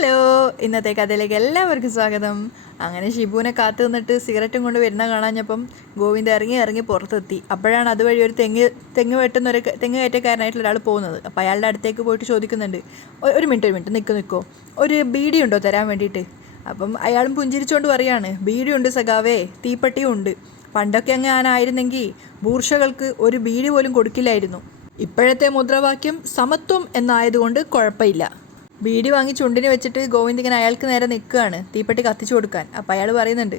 Hello ഇന്നത്തെ കഥയിലേക്ക് എല്ലാവർക്കും സ്വാഗതം. അങ്ങനെ ഷിബുവിനെ കാത്തു നിന്നിട്ട് സിഗരറ്റും കൊണ്ട് വരുന്ന കാണാഞ്ഞപ്പം ഗോവിന്ദ് ഇറങ്ങി ഇറങ്ങി പുറത്തെത്തി. അപ്പോഴാണ് അതുവഴി ഒരു തെങ്ങ് തെങ്ങ് വെട്ടുന്ന ഒരു തെങ്ങ് കയറ്റക്കാരനായിട്ടുള്ള ഒരാൾ പോകുന്നത്. അപ്പോൾ അയാളുടെ അടുത്തേക്ക് പോയിട്ട് ചോദിക്കുന്നുണ്ട് ഒരു മിനിറ്റ് ഒരു മിനിറ്റ് നിൽക്കോ നിൽക്കോ ഒരു ബീഡി ഉണ്ടോ തരാൻ വേണ്ടിയിട്ട്? അപ്പം അയാളും പുഞ്ചിരിച്ചുകൊണ്ട് പറയാണ് ഉണ്ട് സഖാവേ തീപ്പട്ടിയും ഉണ്ട്. പണ്ടൊക്കെ അങ്ങ് ആനായിരുന്നെങ്കിൽ ബൂർഷകൾക്ക് ഒരു ബീഡി പോലും കൊടുക്കില്ലായിരുന്നു. ഇപ്പോഴത്തെ മുദ്രാവാക്യം സമത്വം എന്നായതുകൊണ്ട് കുഴപ്പമില്ല. ബീഡി വാങ്ങി ചുണ്ടിന് വെച്ചിട്ട് ഗോവിന്ദ് ഇങ്ങനെ അയാൾക്ക് നേരെ നിൽക്കുകയാണ് തീപ്പെട്ടി കത്തിച്ചു കൊടുക്കാൻ. അപ്പം അയാൾ പറയുന്നുണ്ട്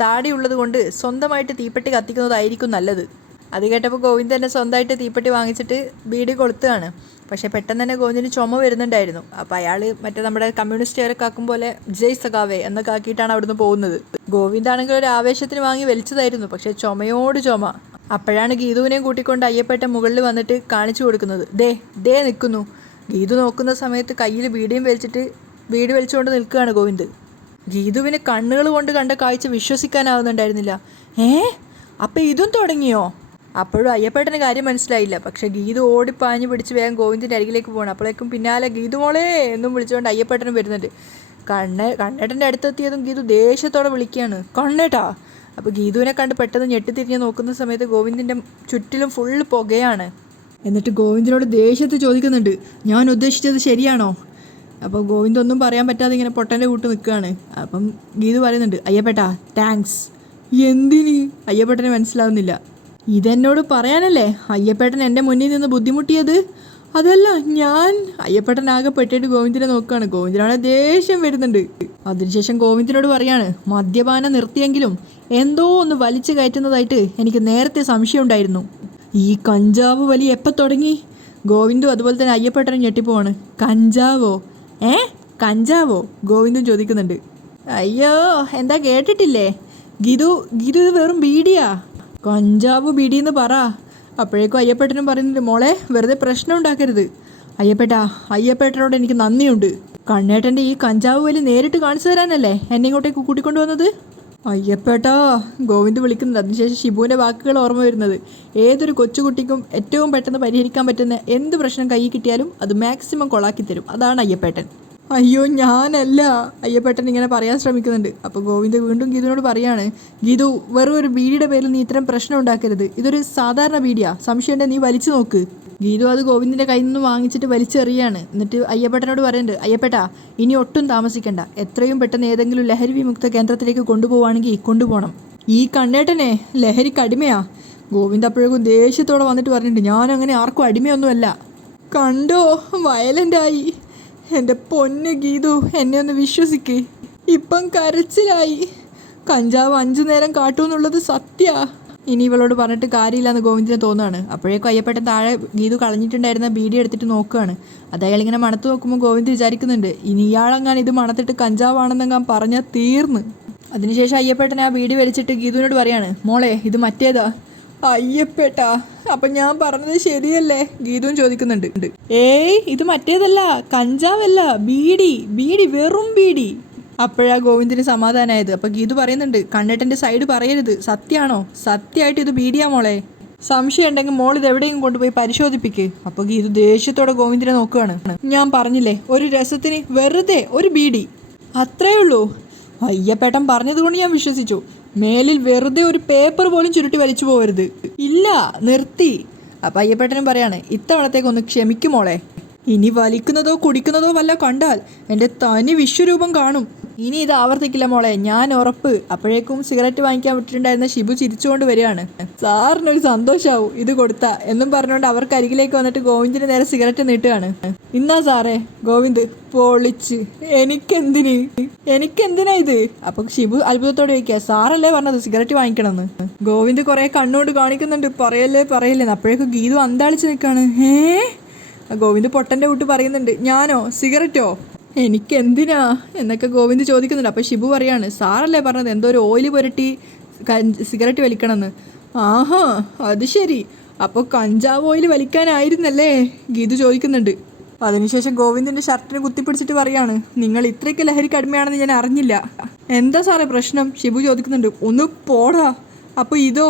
താടി കൊണ്ട് സ്വന്തമായിട്ട് തീപ്പെട്ടി കത്തിക്കുന്നതായിരിക്കും നല്ലത്. അത് കേട്ടപ്പോൾ ഗോവിന്ദ് തന്നെ സ്വന്തമായിട്ട് തീപ്പെട്ടി വാങ്ങിച്ചിട്ട് ബീഡി കൊളുത്തുകയാണ്. പക്ഷേ പെട്ടെന്ന് തന്നെ ഗോവിന്ദിന് ചുമ വരുന്നുണ്ടായിരുന്നു. അപ്പോൾ അയാൾ മറ്റേ നമ്മുടെ കമ്മ്യൂണിസ്റ്റുകാരൊക്കെ ആക്കും പോലെ ജയ് സഖാവേ എന്നൊക്കെ ആക്കിയിട്ടാണ് അവിടുന്ന് പോകുന്നത്. ഗോവിന്ദാണെങ്കിൽ ഒരു ആവേശത്തിന് വാങ്ങി വലിച്ചതായിരുന്നു പക്ഷേ ചുമയോട് ചുമ. അപ്പോഴാണ് ഗീതുവിനെയും കൂട്ടിക്കൊണ്ട് അയ്യപ്പേട്ട മുകളിൽ വന്നിട്ട് കാണിച്ചു കൊടുക്കുന്നത് ദേ ദേ നിൽക്കുന്നു. ഗീതു നോക്കുന്ന സമയത്ത് കയ്യിൽ ബീഡിയും വലിച്ചിട്ട് ബീഡി വലിച്ചുകൊണ്ട് നിൽക്കുകയാണ് ഗോവിന്ദ്. ഗീതുവിന് കണ്ണുകൾ കൊണ്ട് കണ്ട കാഴ്ച വിശ്വസിക്കാനാവുന്നുണ്ടായിരുന്നില്ല. ഏ? അപ്പം ഇതും തുടങ്ങിയോ? അപ്പോഴും അയ്യപ്പേട്ടന് കാര്യം മനസ്സിലായില്ല. പക്ഷേ ഗീതു ഓടിപ്പാഞ്ഞ് പിടിച്ച് വേഗം ഗോവിന്ദിന്റെ അരികിലേക്ക് പോകണം അപ്പോഴേക്കും പിന്നാലെ ഗീതു മോളെ എന്നും വിളിച്ചുകൊണ്ട് അയ്യപ്പേട്ടനും വരുന്നുണ്ട്. കണ്ണ കണ്ണേട്ടന്റെ അടുത്തെത്തിയതും ഗീതു ദേഷ്യത്തോടെ വിളിക്കുകയാണ്. കണ്ണേട്ടാ! അപ്പോൾ ഗീതുവിനെ കണ്ട് പെട്ടെന്ന് ഞെട്ടിത്തിരിഞ്ഞ് നോക്കുന്ന സമയത്ത് ഗോവിന്ദിന്റെ ചുറ്റിലും ഫുള്ള് പുകയാണ്. എന്നിട്ട് ഗോവിന്ദനോട് ദേഷ്യത്തിൽ ചോദിക്കുന്നുണ്ട് ഞാൻ ഉദ്ദേശിച്ചത് ശരിയാണോ? അപ്പോൾ ഗോവിന്ദ് ഒന്നും പറയാൻ പറ്റാതെ ഇങ്ങനെ പൊട്ടന്റെ കൂട്ട് നിൽക്കുകയാണ്. അപ്പം ഗീതു പറയുന്നുണ്ട് അയ്യപ്പേട്ടാ താങ്ക്സ് എന്തിന്? അയ്യപ്പേട്ടന് മനസ്സിലാവുന്നില്ല. ഇതെന്നോട് പറയാനല്ലേ? അയ്യപ്പേട്ടൻ എന്റെ മുന്നിൽ നിന്ന് ബുദ്ധിമുട്ടിയത്? അതല്ല ഞാൻ അയ്യപ്പേട്ടൻ ആകെ പെട്ടിട്ട് ഗോവിന്ദിനെ നോക്കുകയാണ്. ഗോവിന്ദനാണ് ദേഷ്യം വരുന്നുണ്ട്. അതിനുശേഷം ഗോവിന്ദനോട് പറയാണ് മദ്യപാനം നിർത്തിയെങ്കിലും എന്തോ ഒന്ന് വലിച്ചു കയറ്റുന്നതായിട്ട് എനിക്ക് നേരത്തെ സംശയം ഉണ്ടായിരുന്നു ഈ കഞ്ചാവ് വലി എപ്പോൾ തുടങ്ങി? ഗോവിന്ദും അതുപോലെ തന്നെ അയ്യപ്പേട്ടനും ഞെട്ടിപ്പോവാണ്. കഞ്ചാവോ? ഏ? കഞ്ചാവോ? ഗോവിന്ദു ചോദിക്കുന്നുണ്ട്. അയ്യോ എന്താ കേട്ടിട്ടില്ലേ? ഗിതു ഗിതു ഇത് വെറും ബീഡിയാ? കഞ്ചാവ് ബീഡിയെന്ന് പറ. അപ്പോഴേക്കും അയ്യപ്പേട്ടനും പറയുന്നുണ്ട് മോളെ വെറുതെ പ്രശ്നം ഉണ്ടാക്കരുത്. അയ്യപ്പേട്ടാ അയ്യപ്പേട്ടനോട് എനിക്ക് നന്ദിയുണ്ട്. കണ്ണേട്ടന്റെ ഈ കഞ്ചാവ് വലി നേരിട്ട് കാണിച്ചു തരാനല്ലേ? എന്നെ ഇങ്ങോട്ടേക്ക് കൂട്ടിക്കൊണ്ടുവന്നത്? അയ്യപ്പേട്ടാ ഗോവിന്ദ് വിളിക്കുന്നത് അതിനുശേഷം ഷിബുവിന്റെ വാക്കുകൾ ഓർമ്മ വരുന്നത്. ഏതൊരു കൊച്ചുകുട്ടിക്കും ഏറ്റവും പെട്ടെന്ന് പരിഹരിക്കാൻ പറ്റുന്ന എന്ത് പ്രശ്നം കൈ കിട്ടിയാലും അത് മാക്സിമം കൊളാക്കി തരും. അതാണ് അയ്യപ്പേട്ടൻ. അയ്യോ ഞാനല്ല. അയ്യപ്പേട്ടൻ ഇങ്ങനെ പറയാൻ ശ്രമിക്കുന്നുണ്ട്. അപ്പോൾ ഗോവിന്ദ് വീണ്ടും ഗീതുവിനോട് പറയാണ് ഗീതു വെറും ഒരു ബീഡിയുടെ പേരിൽ നീ ഇത്തരം പ്രശ്നം ഉണ്ടാക്കരുത്. ഇതൊരു സാധാരണ ബീഡിയാ. സംശയമുണ്ടെങ്കിൽ നീ വലിച്ചു നോക്ക്. ഗീതു അത് ഗോവിന്ദിന്റെ കയ്യിൽ നിന്ന് വാങ്ങിച്ചിട്ട് വലിച്ചെറിയാണ്. എന്നിട്ട് അയ്യപ്പേട്ടനോട് പറയുന്നുണ്ട് അയ്യപ്പേട്ടാ ഇനി ഒട്ടും താമസിക്കണ്ട. എത്രയും പെട്ടെന്ന് ഏതെങ്കിലും ലഹരി വിമുക്ത കേന്ദ്രത്തിലേക്ക് കൊണ്ടുപോവാണെങ്കിൽ കൊണ്ടുപോകണം ഈ കണ്ണേട്ടനെ? ലഹരി അടിമയാ ഗോവിന്ദ് അപ്പോഴേക്കും ദേഷ്യത്തോടെ വന്നിട്ട് പറഞ്ഞിട്ടുണ്ട് ഞാൻ അങ്ങനെ ആർക്കും അടിമയൊന്നുമല്ല. കണ്ടോ വയലന്റായി എന്റെ പൊന്ന് ഗീതു എന്നെ ഒന്ന് വിശ്വസിക്ക്. ഇപ്പം കരച്ചിലായി. കഞ്ചാവ് അഞ്ചു നേരം കാട്ടുമെന്നുള്ളത് സത്യാ. ഇനി ഇവളോട് പറഞ്ഞിട്ട് കാര്യമില്ലാന്ന് ഗോവിന്ദിന് തോന്നുകയാണ് അപ്പോഴേക്കും അയ്യപ്പെട്ട താഴെ ഗീതു കളഞ്ഞിട്ടുണ്ടായിരുന്ന ബീഡി എടുത്തിട്ട് നോക്കുകയാണ് അത് അയാൾ ഇങ്ങനെ മണത്ത് നോക്കുമ്പോൾ ഗോവിന്ദ് വിചാരിക്കുന്നുണ്ട് ഇനി ഇയാളെങ്ങാൻ ഇത് മണത്തിട്ട് കഞ്ചാവാണെന്നെങ്ങാൻ പറഞ്ഞാൽ തീർന്ന്. അതിനുശേഷം അയ്യപ്പേട്ടൻ ആ ബീഡി വലിച്ചിട്ട് ഗീതുവിനോട് പറയാണ് മോളെ ഇത് മറ്റേതാ. അയ്യപ്പേട്ടാ അപ്പൊ ഞാൻ പറഞ്ഞത് ശരിയല്ലേ? ഗീതുവും ചോദിക്കുന്നുണ്ട്. ഏയ് ഇത് മറ്റേതല്ല കഞ്ചാവല്ല ബീഡി ബീഡി വെറും ബീഡി. അപ്പോഴാ ഗോവിന്ദിന് സമാധാനമായത് അപ്പൊ ഗീതു പറയുന്നുണ്ട് കണ്ണേട്ടന്റെ സൈഡ് പറയരുത്. സത്യാണോ? സത്യമായിട്ട് ഇത് ബീഡിയാ മോളെ? സംശയം ഉണ്ടെങ്കിൽ മോൾ ഇത് എവിടെയും കൊണ്ടുപോയി പരിശോധിപ്പിക്ക്. അപ്പൊ ഗീതു ദേഷ്യത്തോടെ ഗോവിന്ദിനെ നോക്കുകയാണ്. ഞാൻ പറഞ്ഞില്ലേ ഒരു രസത്തിന് വെറുതെ ഒരു ബീഡി. അത്രേ ഉള്ളൂ. അയ്യപ്പേട്ടൻ പറഞ്ഞത് കൊണ്ട് ഞാൻ വിശ്വസിച്ചു. മേലിൽ വെറുതെ ഒരു പേപ്പർ പോലും ചുരുട്ടി വലിച്ചു പോകരുത്. ഇല്ല നിർത്തി. അപ്പൊ അയ്യപ്പേട്ടനും പറയാണ് ഇത്തവണത്തേക്ക് ഒന്ന് ക്ഷമിക്കുമോളെ ഇനി വലിക്കുന്നതോ കുടിക്കുന്നതോ വല്ല കണ്ടാൽ എന്റെ തനി വിശ്വരൂപം കാണും. ഇനി ഇത് ആവർത്തിക്കില്ല മോളെ. ഞാൻ ഉറപ്പ്. അപ്പോഴേക്കും സിഗരറ്റ് വാങ്ങിക്കാൻ വിട്ടിട്ടുണ്ടായിരുന്ന ഷിബു ചിരിച്ചുകൊണ്ട് വരികയാണ്. സാറിനൊരു സന്തോഷാവും ഇത് കൊടുത്ത എന്നും പറഞ്ഞുകൊണ്ട് അവർക്ക് അരികിലേക്ക് വന്നിട്ട് ഗോവിന്ദിന് നേരെ സിഗരറ്റ് നീട്ടുകയാണ്. ഇന്നാ സാറേ ഗോവിന്ദ് പൊളിച്ച്. എനിക്കെന്തിന്? എനിക്കെന്തിനാ ഇത്? അപ്പൊ ഷിബു അത്ഭുതത്തോടെ ചോദിക്കുക സാറല്ലേ പറഞ്ഞത് സിഗരറ്റ് വാങ്ങിക്കണമെന്ന്? ഗോവിന്ദ് കുറെ കണ്ണുകൊണ്ട് കാണിക്കുന്നുണ്ട്. പറയല്ലേ പറയല്ലേ അപ്പോഴേക്കും ഗീതു അന്താളിച്ച് നിൽക്കാണ് ഏ? ഗോവിന്ദ് പൊട്ടന്റെ കൂട്ട് പറയുന്നുണ്ട് ഞാനോ? സിഗരറ്റോ? എനിക്ക് എന്തിനാ എന്നൊക്കെ ഗോവിന്ദ് ചോദിക്കുന്നുണ്ട്. അപ്പോൾ ഷിബു പറയാണ് സാറല്ലേ പറഞ്ഞത്? എന്തോ ഒരു ഓയിൽ പുരട്ടി സിഗരറ്റ് വലിക്കണമെന്ന്. ആഹാ അത് ശരി. അപ്പോൾ കഞ്ചാവ് ഓയിൽ വലിക്കാനായിരുന്നല്ലേ? ഗീതു ചോദിക്കുന്നുണ്ട്. അതിനുശേഷം ഗോവിന്ദിന്റെ ഷർട്ടിനെ കുത്തിപ്പിടിച്ചിട്ട് പറയാണ് നിങ്ങൾ ഇത്രയ്ക്ക് ലഹരിക്ക് അടിമയാണെന്ന് ഞാൻ അറിഞ്ഞില്ല. എന്താ സാറേ പ്രശ്നം? ഷിബു ചോദിക്കുന്നുണ്ട്. ഒന്ന് പോടാ. അപ്പോൾ ഇതോ?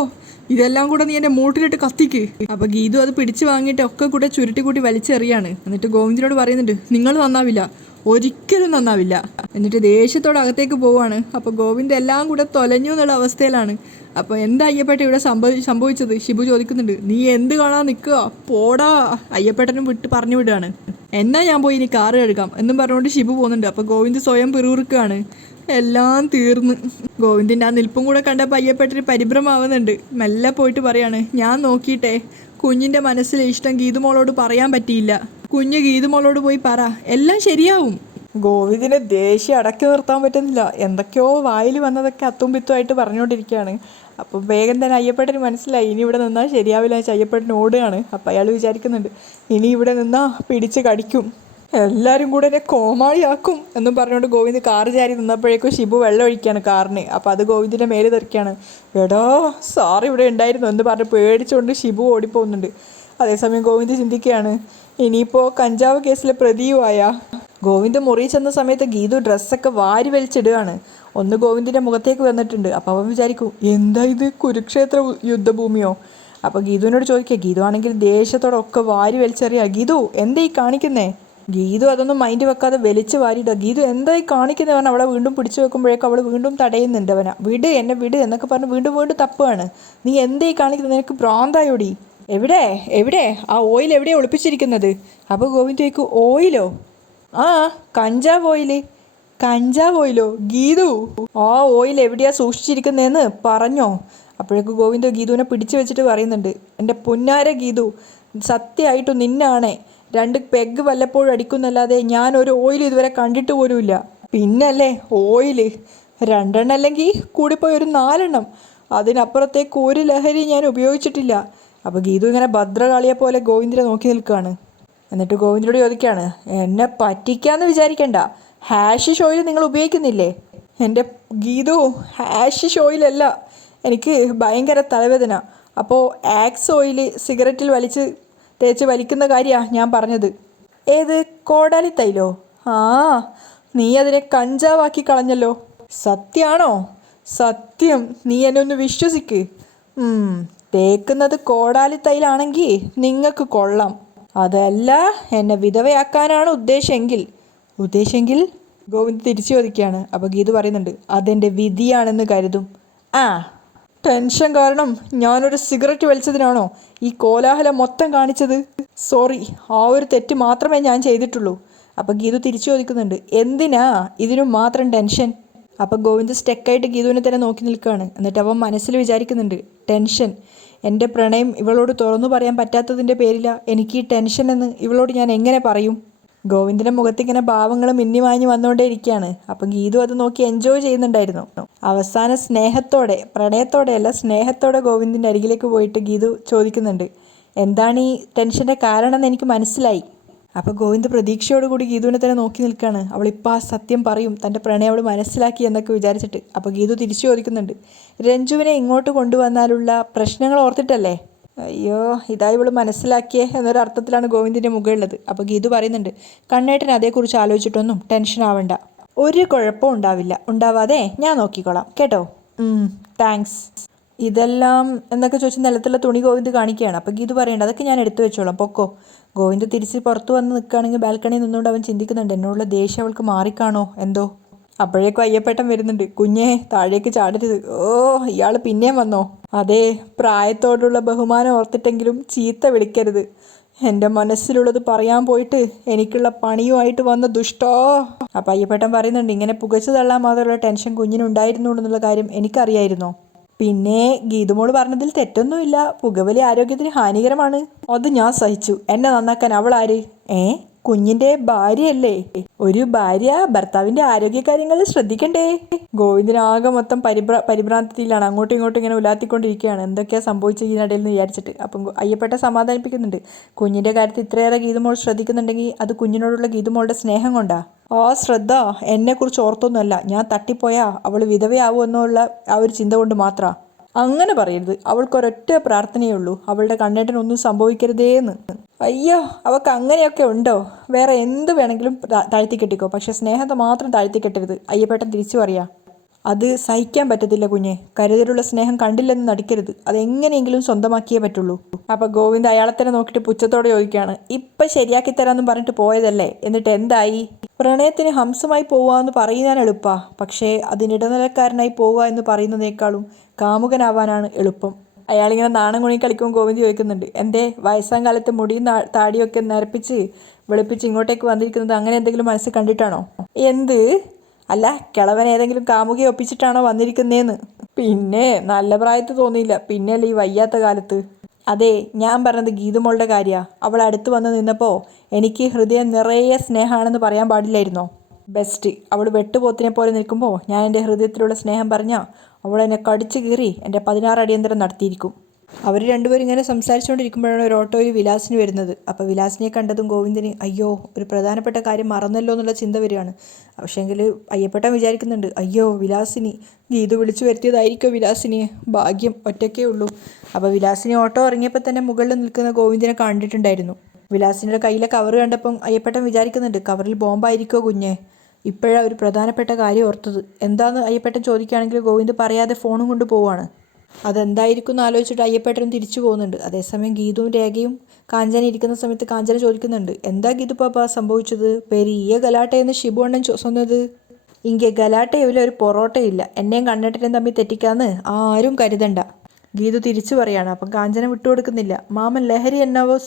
ഇതെല്ലാം കൂടെ നീ എന്റെ മൂട്ടിലിട്ട് കത്തിക്ക്. അപ്പോൾ ഗീതു അത് പിടിച്ചു വാങ്ങിയിട്ട് ഒക്കെ കൂടെ ചുരുട്ടി കൂട്ടി വലിച്ചെറിയാണ്. എന്നിട്ട് ഗോവിന്ദിനോട് പറയുന്നുണ്ട് നിങ്ങൾ നന്നാവില്ല. ഒരിക്കലും നന്നാവില്ല. എന്നിട്ട് ദേഷ്യത്തോടെ അകത്തേക്ക് പോവാണ്. അപ്പോൾ ഗോവിന്ദ് എല്ലാം കൂടെ തൊലഞ്ഞു എന്നുള്ള അവസ്ഥയിലാണ്. അപ്പോൾ എന്താ അയ്യപ്പേട്ട ഇവിടെ സംഭവി സംഭവിച്ചത്? ഷിബു ചോദിക്കുന്നുണ്ട്. നീ എന്ത് കാണാൻ നിൽക്കുക? പോടാ. അയ്യപ്പേട്ടനും വിട്ട് പറഞ്ഞു വിടുകയാണ്. എന്നാ ഞാൻ പോയി ഇനി കാറ് കഴുകാം എന്നും പറഞ്ഞുകൊണ്ട് ഷിബു പോകുന്നുണ്ട്. അപ്പോൾ ഗോവിന്ദ് സ്വയം പിറുറുക്കുകയാണ്. എല്ലാം തീർന്ന്. ഗോവിന്ദിന്റെ ആ നിൽപ്പും കൂടെ കണ്ടപ്പോൾ അയ്യപ്പേട്ടന് പരിഭ്രമാവുന്നുണ്ട്. മെല്ലെ പോയിട്ട് പറയാണ് ഞാൻ നോക്കിയിട്ടെ കുഞ്ഞിന്റെ മനസ്സിലെ ഇഷ്ടം ഗീതുമോളോട് പറയാൻ പറ്റിയില്ല. കുഞ്ഞ് ഗീതുമോളോട് പോയി പറ. എല്ലാം ശരിയാവും. ഗോവിന്ദിനെ ദേഷ്യം അടക്കി നിർത്താൻ പറ്റുന്നില്ല. എന്തൊക്കെയോ വായിൽ വന്നതൊക്കെ അത്തും പിത്തുമായിട്ട് പറഞ്ഞുകൊണ്ടിരിക്കുകയാണ്. അപ്പം വേഗം തന്നെ അയ്യപ്പേട്ടന് മനസ്സിലായി. ഇനി ഇവിടെ നിന്നാൽ ശരിയാവില്ല വെച്ചാൽ അയ്യപ്പേട്ടൻ ഓടുകയാണ്. അപ്പം അയാൾ വിചാരിക്കുന്നുണ്ട് ഇനി ഇവിടെ നിന്നാൽ പിടിച്ച് കടിക്കും. എല്ലാവരും കൂടെ എന്നെ കോമാളിയാക്കും. എന്നും പറഞ്ഞുകൊണ്ട് ഗോവിന്ദ് കാർ ചാരി നിന്നപ്പോഴേക്കും ഷിബു വെള്ളം ഒഴിക്കുകയാണ് കാറിന്. അപ്പോൾ അത് ഗോവിന്ദിന്റെ മേലെ തെറിക്കുകയാണ്. എടോ സാർ ഇവിടെ ഉണ്ടായിരുന്നു എന്ന് പറഞ്ഞ് പേടിച്ചുകൊണ്ട് ഷിബു ഓടിപ്പോകുന്നുണ്ട്. അതേസമയം ഗോവിന്ദ് ചിന്തിക്കുകയാണ് ഇനിയിപ്പോൾ കഞ്ചാവ് കേസിലെ പ്രതിയുമായ ഗോവിന്ദ് മുറി ചെന്ന സമയത്ത് ഗീതു ഡ്രസ്സൊക്കെ വാരി വലിച്ചിടുകയാണ്. ഒന്ന് ഗോവിന്ദിന്റെ മുഖത്തേക്ക് വന്നിട്ടുണ്ട്. അപ്പോൾ അവൻ വിചാരിക്കും എന്താ ഇത് കുരുക്ഷേത്ര യുദ്ധഭൂമിയോ? അപ്പോൾ ഗീതുവിനോട് ചോദിക്കുക ഗീതു ആണെങ്കിൽ ദേഷ്യത്തോടെ ഒക്കെ വാരി വലിച്ചെറിയുക ഗീതു എന്താ ഈ കാണിക്കുന്നേ? ഗീതു അതൊന്നും മൈൻഡ് വെക്കാതെ വലിച്ച് വാരിയിടുക. ഗീതു എന്തായി കാണിക്കുന്നത് പറഞ്ഞാൽ അവളെ വീണ്ടും പിടിച്ചു വെക്കുമ്പോഴേക്കും അവൾ വീണ്ടും തടയുന്നുണ്ട് അവനെ. വിട് എന്നെ വിട് എന്നൊക്കെ പറഞ്ഞ് വീണ്ടും വീണ്ടും തപ്പുകയാണ്. നീ എന്തായി കാണിക്കുന്നത് നിനക്ക് ഭ്രാന്തായോടി? എവിടെ? എവിടെ? ആ ഓയിൽ എവിടെ ഒളിപ്പിച്ചിരിക്കുന്നത്? അപ്പോൾ ഗോവിന്ദ് ചോദിക്കും ഓയിലോ? ആ കഞ്ചാവ് ഓയിൽ കഞ്ചാവ് ഓയിലോ? ഗീതു ആ ഓയിൽ എവിടെയാ സൂക്ഷിച്ചിരിക്കുന്നതെന്ന് പറഞ്ഞോ? അപ്പോഴേക്കും ഗോവിന്ദ് ഗീതുവിനെ പിടിച്ചു വെച്ചിട്ട് പറയുന്നുണ്ട് എന്റെ പൊന്നാര ഗീതു സത്യമായിട്ടും നിന്നാണേ. രണ്ട് പെഗ് വല്ലപ്പോഴും അടിക്കുന്നല്ലാതെ ഞാൻ ഒരു ഓയിൽ ഇതുവരെ കണ്ടിട്ട് പോലുമില്ല. പിന്നല്ലേ ഓയിൽ രണ്ടെണ്ണം അല്ലെങ്കിൽ കൂടിപ്പോയി ഒരു നാലെണ്ണം. അതിനപ്പുറത്തേക്ക് ഒരു ലഹരി ഞാൻ ഉപയോഗിച്ചിട്ടില്ല. അപ്പോൾ ഗീതു ഇങ്ങനെ ഭദ്രകാളിയെ പോലെ ഗോവിന്ദിനെ നോക്കി നിൽക്കുകയാണ് എന്നിട്ട് ഗോവിന്ദനോട് ചോദിക്കുകയാണ് എന്നെ പറ്റിക്കാന്ന് വിചാരിക്കണ്ട. ഹാഷ് ഷോയിൽ നിങ്ങൾ ഉപയോഗിക്കുന്നില്ലേ? എന്റെ ഗീതു ഹാഷ് ഷോയിലല്ല എനിക്ക് ഭയങ്കര തലവേദന. അപ്പോൾ ആക്സ് ഓയിൽ സിഗരറ്റിൽ വലിച്ച് തേച്ച് വലിക്കുന്ന കാര്യമാണ് ഞാൻ പറഞ്ഞത്. ഏത്? കോടാലി തൈലോ? ആ നീ അതിനെ കഞ്ചാവാക്കി കളഞ്ഞല്ലോ. സത്യാണോ? സത്യം. നീ എന്നെ ഒന്ന് വിശ്വസിക്ക്. തേക്കുന്നത് കോടാലി തൈലാണെങ്കിൽ നിങ്ങൾക്ക് കൊള്ളാം. അതല്ല എന്നെ വിധവയാക്കാനാണ് ഉദ്ദേശമെങ്കിൽ ഉദ്ദേശമെങ്കിൽ ഗോവിന്ദ് തിരിച്ചു ചോദിക്കുകയാണ്. അപ്പോൾ ഗീതു പറയുന്നുണ്ട് അതെന്റെ വിധിയാണെന്ന് കരുതും. ആ ടെൻഷൻ കാരണം ഞാനൊരു സിഗരറ്റ് വലിച്ചതിനാണോ ഈ കോലാഹലം മൊത്തം കാണിച്ചത്? സോറി ആ ഒരു തെറ്റ് മാത്രമേ ഞാൻ ചെയ്തിട്ടുള്ളൂ. അപ്പോൾ ഗീതു തിരിച്ചു ചോദിക്കുന്നുണ്ട് എന്തിനാ? ഇതിനും മാത്രം ടെൻഷൻ. അപ്പോൾ ഗോവിന്ദ് സ്റ്റെക്കായിട്ട് ഗീതുവിനെ തന്നെ നോക്കി നിൽക്കുകയാണ്. എന്നിട്ട് അവൻ മനസ്സിൽ വിചാരിക്കുന്നുണ്ട് ടെൻഷൻ എന്റെ പ്രണയം ഇവളോട് തുറന്നു പറയാൻ പറ്റാത്തതിന്റെ പേരില എനിക്ക് ഈ ടെൻഷൻ എന്ന് ഇവളോട് ഞാൻ എങ്ങനെ പറയും? ഗോവിന്ദിന്റെ മുഖത്ത് ഇങ്ങനെ ഭാവങ്ങൾ മിന്നിമാഞ്ഞ് വന്നുകൊണ്ടേ ഇരിക്കുകയാണ്. അപ്പം ഗീതു അത് നോക്കി എൻജോയ് ചെയ്യുന്നുണ്ടായിരുന്നു. അവസാന സ്നേഹത്തോടെ പ്രണയത്തോടെയല്ല സ്നേഹത്തോടെ ഗോവിന്ദിന്റെ അരികിലേക്ക് പോയിട്ട് ഗീതു ചോദിക്കുന്നുണ്ട് എന്താണ് ഈ ടെൻഷന്റെ കാരണം എന്ന് എനിക്ക് മനസ്സിലായി? അപ്പോൾ ഗോവിന്ദ് പ്രതീക്ഷയോടുകൂടി ഗീതുവിനെ തന്നെ നോക്കി നിൽക്കുകയാണ് അവൾ ഇപ്പോൾ ആ സത്യം പറയും തന്റെ പ്രണയം അവൾ മനസ്സിലാക്കി എന്നൊക്കെ വിചാരിച്ചിട്ട്. അപ്പോൾ ഗീതു തിരിച്ചു ചോദിക്കുന്നുണ്ട് രഞ്ജുവിനെ ഇങ്ങോട്ട് കൊണ്ടുവന്നാലുള്ള പ്രശ്നങ്ങൾ ഓർത്തിട്ടല്ലേ? അയ്യോ ഇതായി ഇവൾ മനസ്സിലാക്കിയേ എന്നൊരർത്ഥത്തിലാണ് ഗോവിന്ദിന്റെ മുകളിലുള്ളത് അപ്പോൾ ഗീതു പറയുന്നുണ്ട് കണ്ണേട്ടൻ അതേക്കുറിച്ച് ആലോചിച്ചിട്ടൊന്നും ടെൻഷൻ ആവണ്ട. ഒരു കുഴപ്പവും ഉണ്ടാവില്ല. ഉണ്ടാവാതെ ഞാൻ നോക്കിക്കോളാം. കേട്ടോ? താങ്ക്സ്. ഇതെല്ലാം എന്നൊക്കെ ചോദിച്ച് നിലത്തുള്ള തുണി ഗോവിന്ദ് കാണിക്കുകയാണ്. അപ്പോൾ ഗീതു പറയണ്ട അതൊക്കെ ഞാൻ എടുത്തു വെച്ചോളാം. പൊക്കോ. ഗോവിന്ദ് തിരിച്ച് പുറത്തു വന്ന് നിൽക്കുകയാണെങ്കിൽ ബാൽക്കണിയിൽ നിന്നുകൊണ്ട് അവൻ ചിന്തിക്കുന്നുണ്ട് എന്നോടുള്ള ദേഷ്യം അവൾക്ക് മാറിക്കാണോ? എന്തോ. അപ്പോഴേക്കും അയ്യപ്പേട്ടൻ വരുന്നുണ്ട് കുഞ്ഞേ താഴേക്ക് ചാടരുത്. ഓ ഇയാൾ പിന്നെയും വന്നോ? അതെ പ്രായത്തോടുള്ള ബഹുമാനം ഓർത്തിട്ടെങ്കിലും ചീത്ത വിളിക്കരുത്. എന്റെ മനസ്സിലുള്ളത് പറയാൻ പോയിട്ട് എനിക്കുള്ള പണിയുമായിട്ട് വന്ന ദുഷ്ടോ? അപ്പം അയ്യപ്പേട്ടൻ പറയുന്നുണ്ട് ഇങ്ങനെ പുകച്ചു തള്ളാൻ മാത്രമുള്ള ടെൻഷൻ കുഞ്ഞിനുണ്ടായിരുന്നു എന്നുള്ള കാര്യം എനിക്കറിയായിരുന്നോ? പിന്നെ ഗീതുമോൾ പറഞ്ഞതിൽ തെറ്റൊന്നുമില്ല. പുകവലി ആരോഗ്യത്തിന് ഹാനികരമാണ്. അത് ഞാൻ സഹിച്ചു. എന്നെ നന്നാക്കാൻ അവൾ ആര് ഏ? കുഞ്ഞിന്റെ ഭാര്യയല്ലേ? ഒരു ഭാര്യ ഭർത്താവിന്റെ ആരോഗ്യ ആരോഗ്യകാര്യങ്ങൾ ശ്രദ്ധിക്കണ്ടേ? ഗോവിന്ദനാകെ മൊത്തം പരിഭ്ര പരിഭ്രാന്തിയിലാണ് അങ്ങോട്ടും ഇങ്ങോട്ടും ഇങ്ങനെ ഉലാത്തിക്കൊണ്ടിരിക്കുകയാണ്. എന്തൊക്കെയാ സംഭവിച്ചത് ഇതിനിടയിൽ എന്ന് വിചാരിച്ചിട്ട്. അപ്പം അയ്യപ്പെട്ട സമാധാനിപ്പിക്കുന്നുണ്ട്. കുഞ്ഞിന്റെ കാര്യത്തിൽ ഇത്രയേറെ ഗീതുമോൾ ശ്രദ്ധിക്കുന്നുണ്ടെങ്കിൽ അത് കുഞ്ഞിനോടുള്ള ഗീതുമോളുടെ സ്നേഹം കൊണ്ടാ? ആ ശ്രദ്ധ എന്നെക്കുറിച്ച് ഓർത്തൊന്നുമല്ല. ഞാൻ തട്ടിപ്പോയാ. അവൾ വിധവയാവൂ എന്നുള്ള ആ ഒരു ചിന്ത കൊണ്ട് മാത്രാ. അങ്ങനെ പറയരുത്. അവൾക്കൊരൊറ്റ പ്രാർത്ഥനയേ ഉള്ളൂ അവളുടെ കണ്ണേട്ടനൊന്നും സംഭവിക്കരുതേന്ന്. അയ്യോ അവൾക്ക് അങ്ങനെയൊക്കെ ഉണ്ടോ? വേറെ എന്ത് വേണമെങ്കിലും താഴ്ത്തി കെട്ടിക്കോ. പക്ഷെ സ്നേഹത്തെ മാത്രം താഴ്ത്തി കെട്ടരുത്. അയ്യപ്പേട്ടൻ തിരിച്ചു പറയാ അത് സഹിക്കാൻ പറ്റത്തില്ല കുഞ്ഞെ. കരുതലുള്ള സ്നേഹം കണ്ടില്ലെന്ന് നടിക്കരുത്. അതെങ്ങനെയെങ്കിലും സ്വന്തമാക്കിയേ പറ്റുള്ളൂ. അപ്പൊ ഗോവിന്ദ് അയാളെ തന്നെ നോക്കിയിട്ട് പുച്ഛത്തോടെ ചോദിക്കുകയാണ്. ഇപ്പൊ ശരിയാക്കി തരാമെന്ന് പറഞ്ഞിട്ട് പോയതല്ലേ? എന്നിട്ട് എന്തായി? പ്രണയത്തിന് ഹംസമായി പോവാന്ന് പറയുവാൻ എളുപ്പാ. പക്ഷേ അതിനിടനിലക്കാരനായി പോവുക എന്ന് പറയുന്നതിനേക്കാളും കാമുകനാവാനാണ് എളുപ്പം. അയാളിങ്ങനെ നാണം കുണി കളിക്കുമ്പോൾ ഗോവിന്ദ് ചോദിക്കുന്നുണ്ട് എന്റെ വയസ്സാം കാലത്ത് മുടിയും താടിയൊക്കെ നിരപ്പിച്ച് വെളുപ്പിച്ച് ഇങ്ങോട്ടേക്ക് വന്നിരിക്കുന്നത് അങ്ങനെ എന്തെങ്കിലും മനസ്സ് കണ്ടിട്ടാണോ? എന്ത്? അല്ല കിളവൻ ഏതെങ്കിലും കാമുകയെ ഒപ്പിച്ചിട്ടാണോ വന്നിരിക്കുന്നതെന്ന് പിന്നെ നല്ല പ്രായത്ത് തോന്നിയില്ല. പിന്നെയല്ലേ ഈ വയ്യാത്ത കാലത്ത്? അതെ ഞാൻ പറഞ്ഞത് ഗീതുമോളുടെ കാര്യമാണ് അവൾ അടുത്ത് വന്ന് നിന്നപ്പോൾ എനിക്ക് ഹൃദയം നിറയെ സ്നേഹമാണെന്ന് പറയാൻ പാടില്ലായിരുന്നോ? ബെസ്റ്റ് അവൾ വെട്ടുപോത്തിനെ പോലെ നിൽക്കുമ്പോൾ ഞാൻ എന്റെ ഹൃദയത്തിലുള്ള സ്നേഹം പറഞ്ഞാൽ അവൾ എന്നെ കടിച്ചു കീറി എന്റെ പതിനാറ് അടിയന്തരം നടത്തിയിരിക്കും. അവർ രണ്ടുപേരും ഇങ്ങനെ സംസാരിച്ചുകൊണ്ടിരിക്കുമ്പോഴാണ് ഒരു ഓട്ടോയിൽ വിലാസിന് വരുന്നത്. അപ്പോൾ വിലാസിനെ കണ്ടതും ഗോവിന്ദന് അയ്യോ ഒരു പ്രധാനപ്പെട്ട കാര്യം മറന്നല്ലോ എന്നുള്ള ചിന്ത വരികയാണ്. പക്ഷേങ്കിൽ അയ്യപ്പട്ടൻ വിചാരിക്കുന്നുണ്ട് അയ്യോ വിലാസിനി ഗീതു വിളിച്ചു വരുത്തിയതായിരിക്കും വിലാസിനിയെ? ഭാഗ്യം ഒറ്റക്കേ ഉള്ളൂ. അപ്പോൾ വിലാസിനി ഓട്ടോ ഇറങ്ങിയപ്പോൾ തന്നെ മുകളിൽ നിൽക്കുന്ന ഗോവിന്ദനെ കണ്ടിട്ടുണ്ടായിരുന്നു. വിലാസിനിയുടെ കയ്യിലെ കവർ കണ്ടപ്പം അയ്യപ്പട്ടൻ വിചാരിക്കുന്നുണ്ട് കവറിൽ ബോംബായിരിക്കോ കുഞ്ഞെ? ഇപ്പോഴാണ് ഒരു പ്രധാനപ്പെട്ട കാര്യം ഓർത്തത്. എന്താണെന്ന് അയ്യപ്പട്ടൻ ചോദിക്കുകയാണെങ്കിൽ ഗോവിന്ദ് പറയാതെ ഫോണും കൊണ്ട് പോവാണ് അതെന്തായിരിക്കും എന്ന് ആലോചിച്ചിട്ട് അയ്യപ്പേട്ടനും തിരിച്ചു പോകുന്നുണ്ട്. അതേസമയം ഗീതുവും രേഖയും കാഞ്ചന ഇരിക്കുന്ന സമയത്ത് കാഞ്ചന ചോദിക്കുന്നുണ്ട്. എന്താ ഗീതു പാപ്പ സംഭവിച്ചത്? പെരിയ ഗലാട്ടയെന്ന് ശിബു അണ്ണൻ ചൊന്നത് ഇங்கே ഗലാട്ടയിലെ ഒരു പൊറോട്ടയില്ല. എന്നെയും കണ്ണേട്ടനെയും തമ്മിൽ തെറ്റിക്കാന്ന് ആരും കരുതണ്ട. ഗീതു തിരിച്ചു പറയാണ്. അപ്പം കാഞ്ചന വിട്ടുകൊടുക്കുന്നില്ല. മാമൻ ലഹരി എന്നാവോ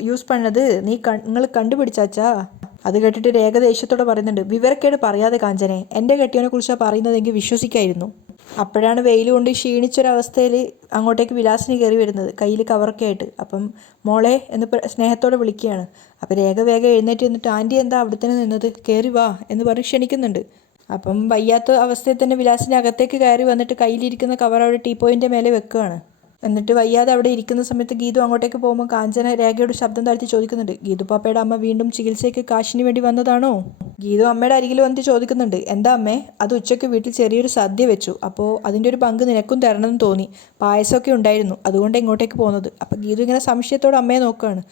യൂസ് പണത്? നീ നിങ്ങൾ കണ്ടുപിടിച്ചാച്ചാ? അത് കേട്ടിട്ട് രേഖ ദേഷ്യത്തോടെ പറയുന്നുണ്ട്. വിവരക്കേട് പറയാതെ കാഞ്ചനെ. എന്റെ കെട്ടിയവനെ കുറിച്ചാണ് പറയുന്നതെങ്കിൽ വിശ്വസിക്കായിരുന്നു. അപ്പോഴാണ് വെയിൽ കൊണ്ട് ക്ഷീണിച്ചൊരവസ്ഥയിൽ അങ്ങോട്ടേക്ക് വിലാസിന് കയറി വരുന്നത് കയ്യിൽ കവറൊക്കെ ആയിട്ട്. അപ്പം മോളെ എന്ന് സ്നേഹത്തോടെ വിളിക്കുകയാണ്. അപ്പം രേഖ വേഗം എഴുന്നേറ്റ് നിന്നിട്ട് ആന്റി എന്താ അവിടെ തന്നെ നിന്നത്? കയറി വാ എന്ന് പറഞ്ഞ് ക്ഷണിക്കുന്നുണ്ട്. അപ്പം വയ്യാത്ത അവസ്ഥയിൽ തന്നെ വിലാസിന്റെ അകത്തേക്ക് കയറി വന്നിട്ട് കയ്യിലിരിക്കുന്ന കവർ അവിടെ ടീ പോയിന്റെ മേലെ വെക്കുകയാണ്. എന്നിട്ട് വയ്യാതെ അവിടെ ഇരിക്കുന്ന സമയത്ത് ഗീതു അങ്ങോട്ടേക്ക് പോകുമ്പോൾ കാഞ്ചന രേഖയോട് ശബ്ദം താഴ്ത്തി ചോദിക്കുന്നുണ്ട് ഗീതു പാപ്പയുടെ അമ്മ വീണ്ടും ചികിത്സയ്ക്ക് കാശിന് വേണ്ടി വന്നതാണോ? ഗീതു അമ്മയുടെ അരികിൽ വന്നിട്ട് ചോദിക്കുന്നുണ്ട് എന്താ അമ്മേ അത് ഉച്ചയ്ക്ക് വീട്ടിൽ ചെറിയൊരു സദ്യ വെച്ചു. അപ്പോൾ അതിന്റെ ഒരു പങ്ക് നിനക്കും തരണമെന്ന് തോന്നി. പായസമൊക്കെ ഉണ്ടായിരുന്നു അതുകൊണ്ട് ഇങ്ങോട്ടേക്ക് പോകുന്നത്? അപ്പോൾ ഗീതു ഇങ്ങനെ സംശയത്തോടെ അമ്മയെ നോക്കുകയാണ്.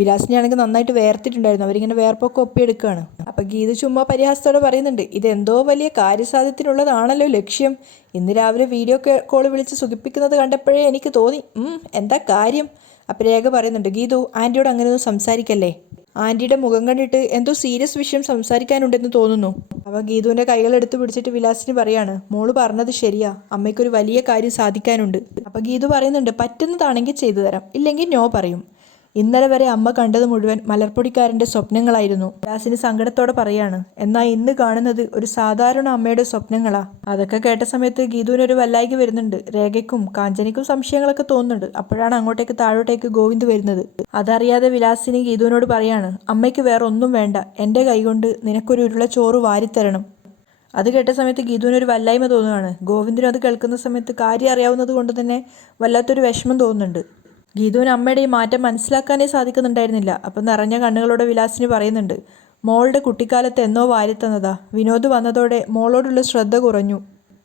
വിലാസിനെയാണെങ്കിൽ നന്നായിട്ട് വേർത്തിട്ടുണ്ടായിരുന്നു. അവരിങ്ങനെ വേർപ്പൊക്കെ ഒപ്പിയെടുക്കുകയാണ്. അപ്പോൾ ഗീതു ചുമ്മാ പരിഹാസത്തോടെ പറയുന്നുണ്ട് ഇതെന്തോ വലിയ കാര്യസാധ്യത്തിനുള്ളതാണല്ലോ ലക്ഷ്യം. ഇന്ന് രാവിലെ വീഡിയോ കോൾ വിളിച്ച് സുഖിപ്പിക്കുന്നത് കണ്ടപ്പോഴേ എനിക്ക് തോന്നി എന്താ കാര്യം? അപ്പോൾ രേഖ പറയുന്നുണ്ട് ഗീതു ആന്റിയോട് അങ്ങനെയൊന്നും സംസാരിക്കല്ലേ? ആന്റിയുടെ മുഖം കണ്ടിട്ട് എന്തോ സീരിയസ് വിഷയം സംസാരിക്കാനുണ്ടെന്ന് തോന്നുന്നു. അവ ഗീതുവിന്റെ എടുത്തു പിടിച്ചിട്ട് വിലാസിന് പറയാണ് മോൾ പറഞ്ഞത് ശരിയാ. അമ്മയ്ക്കൊരു വലിയ കാര്യം സാധിക്കാനുണ്ട്. അപ്പോൾ ഗീതു പറയുന്നുണ്ട് പറ്റുന്നതാണെങ്കിൽ ചെയ്തു തരാം. ഇല്ലെങ്കിൽ നോ പറയും. ഇന്നലെ വരെ അമ്മ കണ്ടത് മുഴുവൻ മലർപ്പൊടിക്കാരന്റെ സ്വപ്നങ്ങളായിരുന്നു. ദാസിന് സങ്കടത്തോടെ പറയാണ് എന്നാൽ ഇന്ന് കാണുന്നത് ഒരു സാധാരണ അമ്മയുടെ സ്വപ്നങ്ങളാ. അതൊക്കെ കേട്ട സമയത്ത് ഗീതുവിനൊരു വല്ലായ്ക വരുന്നുണ്ട്. രേഖയ്ക്കും കാഞ്ചനിക്കും സംശയങ്ങളൊക്കെ തോന്നുന്നുണ്ട്. അപ്പോഴാണ് അങ്ങോട്ടേക്ക് താഴോട്ടേക്ക് ഗോവിന്ദ് വരുന്നത്. അതറിയാതെ വിലാസിനി ഗീതുവിനോട് പറയാണ് അമ്മയ്ക്ക് വേറെ ഒന്നും വേണ്ട. എന്റെ കൈകൊണ്ട് നിനക്കൊരു ഉരുള ചോറ് വാരിത്തരണം. അത് കേട്ട സമയത്ത് ഗീതുവിനൊരു വല്ലായ്മ തോന്നുകയാണ്. ഗോവിന്ദിനും അത് കേൾക്കുന്ന സമയത്ത് കാര്യം അറിയാവുന്നത് കൊണ്ട് തന്നെ വല്ലാത്തൊരു വിഷമം തോന്നുന്നുണ്ട്. ഗീതുവിന് അമ്മയുടെ ഈ മാറ്റം മനസ്സിലാക്കാനേ സാധിക്കുന്നുണ്ടായിരുന്നില്ല. അപ്പം നിറഞ്ഞ കണ്ണുകളോടെ വിലാസിന് പറയുന്നുണ്ട് മോളുടെ കുട്ടിക്കാലത്ത് എന്നോ വാരിത്തന്നതാ. വിനോദ് വന്നതോടെ മോളോടുള്ള ശ്രദ്ധ കുറഞ്ഞു.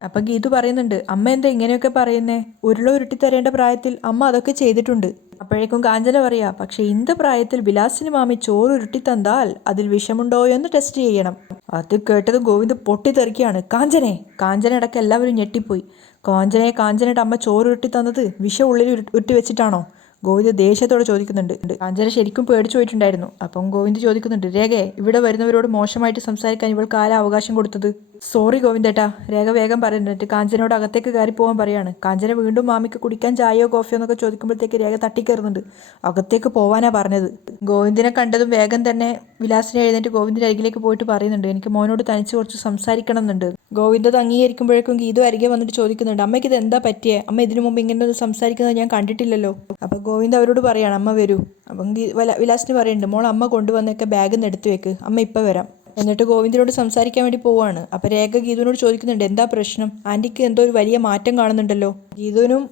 അപ്പം ഗീതു പറയുന്നുണ്ട് അമ്മ എന്താ ഇങ്ങനെയൊക്കെ പറയുന്നേ? ഉരുള ഉരുട്ടിത്തരേണ്ട പ്രായത്തിൽ അമ്മ അതൊക്കെ ചെയ്തിട്ടുണ്ട്. അപ്പോഴേക്കും കാഞ്ചന പറയാ പക്ഷെ ഇന്ത് പ്രായത്തിൽ വിലാസിന് മാമി ചോറ് ഉരുട്ടിത്തന്നാൽ അതിൽ വിഷമുണ്ടോ എന്ന് ടെസ്റ്റ് ചെയ്യണം. അത് കേട്ടത് ഗോവിന്ദ് പൊട്ടിത്തെറിക്കുകയാണ്. കാഞ്ചനെ കാഞ്ചന ഇടയ്ക്ക് എല്ലാവരും ഞെട്ടിപ്പോയി. കാഞ്ചനെ കാഞ്ചനയുടെ അമ്മ ചോറ് ഉരുട്ടി തന്നത് വിഷം ഉള്ളിൽ ഉരുട്ടി ഉരുട്ടി വെച്ചിട്ടാണോ? ഗോവിന്ദ് ദേഷ്യത്തോടെ ചോദിക്കുന്നുണ്ട്. കാഞ്ചന ശരിക്കും പേടിച്ചു പോയിട്ടുണ്ടായിരുന്നു. അപ്പം ഗോവിന്ദ് ചോദിക്കുന്നുണ്ട് രേഖയെ ഇവിടെ വരുന്നവരോട് മോശമായിട്ട് സംസാരിക്കാൻ ഇവൾക്ക് ആരാ അവകാശം കൊടുത്തത്? സോറി ഗോവിന്ദേട്ടാ രേഖ വേഗം പറയുന്നുണ്ട് കാഞ്ചനയോട് അകത്തേക്ക് കയറി പോകാൻ പറയാണ്. കാഞ്ചന വീണ്ടും മാമിക്ക് കുടിക്കാൻ ചായയോ കോഫിയോ എന്നൊക്കെ ചോദിക്കുമ്പോഴത്തേക്ക് രേഖ തട്ടിക്കയറുന്നുണ്ട്. അകത്തേക്ക് പോവാനാ പറഞ്ഞത്. ഗോവിന്ദിനെ കണ്ടതും വേഗം തന്നെ വിലാസിനെ എഴുന്നേറ്റ് ഗോവിന്ദിന്റെ അരികിലേക്ക് പോയിട്ട് പറയുന്നുണ്ട് എനിക്ക് മോനോട് തനിച്ച് കുറച്ച് സംസാരിക്കണം എന്നുണ്ട് ഗോവിന്ദ് അത് അംഗീകരിക്കുമ്പോഴേക്കും ഗീതു അരികെ വന്നിട്ട് ചോദിക്കുന്നുണ്ട് അമ്മയ്ക്ക് ഇത് എന്താ പറ്റിയേ? അമ്മ ഇതിനു മുമ്പ് ഇങ്ങനെ സംസാരിക്കുന്നത് ഞാൻ കണ്ടിട്ടില്ലല്ലോ. അപ്പോൾ ഗോവിന്ദ് അവരോട് പറയാണ് അമ്മ വരൂ. അപ്പം വിലാസിന് പറയുന്നുണ്ട് മോൾ അമ്മ കൊണ്ടുവന്നൊക്കെ ബാഗിൽ നിന്ന് എടുത്തു വെക്ക് അമ്മ ഇപ്പോൾ വരാം. എന്നിട്ട് ഗോവിന്ദിനോട് സംസാരിക്കാൻ വേണ്ടി പോവാണ്. അപ്പോൾ രേഖ ഗീതുവിനോട് ചോദിക്കുന്നുണ്ട് എന്താ പ്രശ്നം? ആന്റിക്ക് എന്തോ ഒരു വലിയ മാറ്റം കാണുന്നുണ്ടല്ലോ. ഗീതുവിനും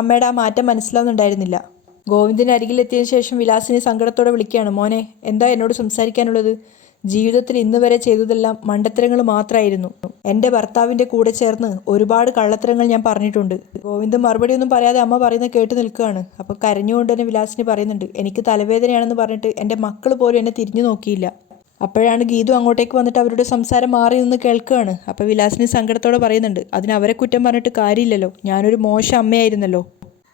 അമ്മയുടെ ആ മാറ്റം മനസ്സിലാവുന്നുണ്ടായിരുന്നില്ല. ഗോവിന്ദിന് അരികിലെത്തിയതിനു ശേഷം വിലാസിനെ സങ്കടത്തോടെ വിളിക്കുകയാണ് മോനെ എന്താ എന്നോട് സംസാരിക്കാനുള്ളത്? ജീവിതത്തിൽ ഇന്ന് വരെ ചെയ്തതെല്ലാം മണ്ടത്തരങ്ങൾ മാത്രമായിരുന്നു എന്റെ ഭർത്താവിന്റെ കൂടെ ചേർന്ന് ഒരുപാട് കള്ളത്തരങ്ങൾ ഞാൻ പറഞ്ഞിട്ടുണ്ട്. ഗോവിന്ദ് മറുപടി ഒന്നും പറയാതെ അമ്മ പറയുന്നത് കേട്ട് നിൽക്കുകയാണ്. അപ്പോൾ കരഞ്ഞുകൊണ്ട് തന്നെ വിലാസിനി പറയുന്നുണ്ട് എനിക്ക് തലവേദനയാണെന്ന് പറഞ്ഞിട്ട് എന്റെ മക്കൾ പോലും എന്നെ തിരിഞ്ഞു നോക്കിയില്ല. അപ്പോഴാണ് ഗീതു അങ്ങോട്ടേക്ക് വന്നിട്ട് അവരുടെ സംസാരം മാറി നിന്ന് കേൾക്കുകയാണ്. അപ്പോൾ വിലാസിനി സങ്കടത്തോടെ പറയുന്നുണ്ട് അതിന് അവരെ കുറ്റം പറഞ്ഞിട്ട് കാര്യമില്ലല്ലോ. ഞാനൊരു മോശം അമ്മയായിരുന്നല്ലോ.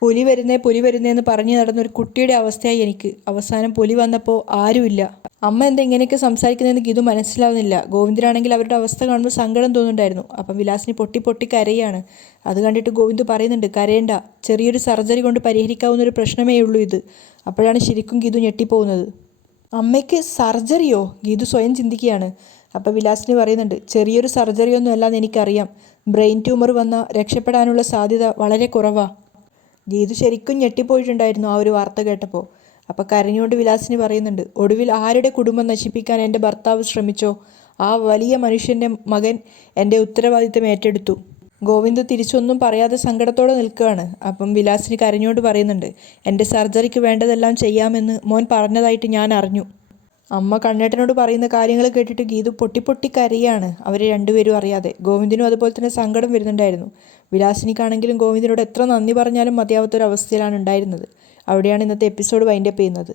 പുലി വരുന്നേ പുലി വരുന്നേ എന്ന് പറഞ്ഞു നടന്ന ഒരു കുട്ടിയുടെ അവസ്ഥയായി എനിക്ക്. അവസാനം പുലി വന്നപ്പോൾ ആരുമില്ല. അമ്മ എന്താ ഇങ്ങനെയൊക്കെ സംസാരിക്കുന്നതെന്ന് ഗീതു മനസ്സിലാവുന്നില്ല. ഗോവിന്ദനാണെങ്കിൽ അവരുടെ അവസ്ഥ കാണുമ്പോൾ സങ്കടം തോന്നുന്നുണ്ടായിരുന്നു. അപ്പം വിലാസിനി പൊട്ടി പൊട്ടി കരയാണ്. അത് കണ്ടിട്ട് ഗോവിന്ദ് പറയുന്നുണ്ട് കരയേണ്ട. ചെറിയൊരു സർജറി കൊണ്ട് പരിഹരിക്കാവുന്ന ഒരു പ്രശ്നമേ ഉള്ളൂ ഇത്. അപ്പോഴാണ് ശരിക്കും ഗീതു ഞെട്ടിപ്പോകുന്നത്. അമ്മയ്ക്ക് സർജറിയോ? ഗീതു സ്വയം ചിന്തിക്കുകയാണ്. അപ്പോൾ വിലാസിനി പറയുന്നുണ്ട് ചെറിയൊരു സർജറിയൊന്നും അല്ലാന്ന് എനിക്കറിയാം. ബ്രെയിൻ ട്യൂമർ വന്നാൽ രക്ഷപ്പെടാനുള്ള സാധ്യത വളരെ കുറവാ. ഗീതു ശരിക്കും ഞെട്ടിപ്പോയിട്ടുണ്ടായിരുന്നു ആ ഒരു വാർത്ത കേട്ടപ്പോൾ. അപ്പോൾ കരഞ്ഞുകൊണ്ട് വിലാസിന് പറയുന്നുണ്ട് ഒടുവിൽ ആരുടെ കുടുംബം നശിപ്പിക്കാൻ എന്റെ ഭർത്താവ് ശ്രമിച്ചോ? ആ വലിയ മനുഷ്യന്റെ മകൻ എന്റെ ഉത്തരവാദിത്തം ഏറ്റെടുത്തു. ഗോവിന്ദ് തിരിച്ചൊന്നും പറയാതെ സങ്കടത്തോടെ നിൽക്കുകയാണ്. അപ്പം വിലാസിന് കരഞ്ഞുകൊണ്ട് പറയുന്നുണ്ട് എന്റെ സർജറിക്ക് വേണ്ടതെല്ലാം ചെയ്യാമെന്ന് മോൻ പറഞ്ഞതായിട്ട് ഞാൻ അറിഞ്ഞു. അമ്മ കണ്ണേട്ടനോട് പറയുന്ന കാര്യങ്ങൾ കേട്ടിട്ട് ഗീതു പൊട്ടി പൊട്ടി കരയാണ് അവർ രണ്ടുപേരും അറിയാതെ. ഗോവിന്ദിനും അതുപോലെ തന്നെ സങ്കടം വരുന്നുണ്ടായിരുന്നു. വിലാസിനിക്കാണെങ്കിലും ഗോവിന്ദനോട് എത്ര നന്ദി പറഞ്ഞാലും മതിയാവാത്തൊരവസ്ഥയിലാണ് ഉണ്ടായിരുന്നത്. അവിടെയാണ് ഇന്നത്തെ എപ്പിസോഡ് വൈൻഡപ്പ് ചെയ്യുന്നത്.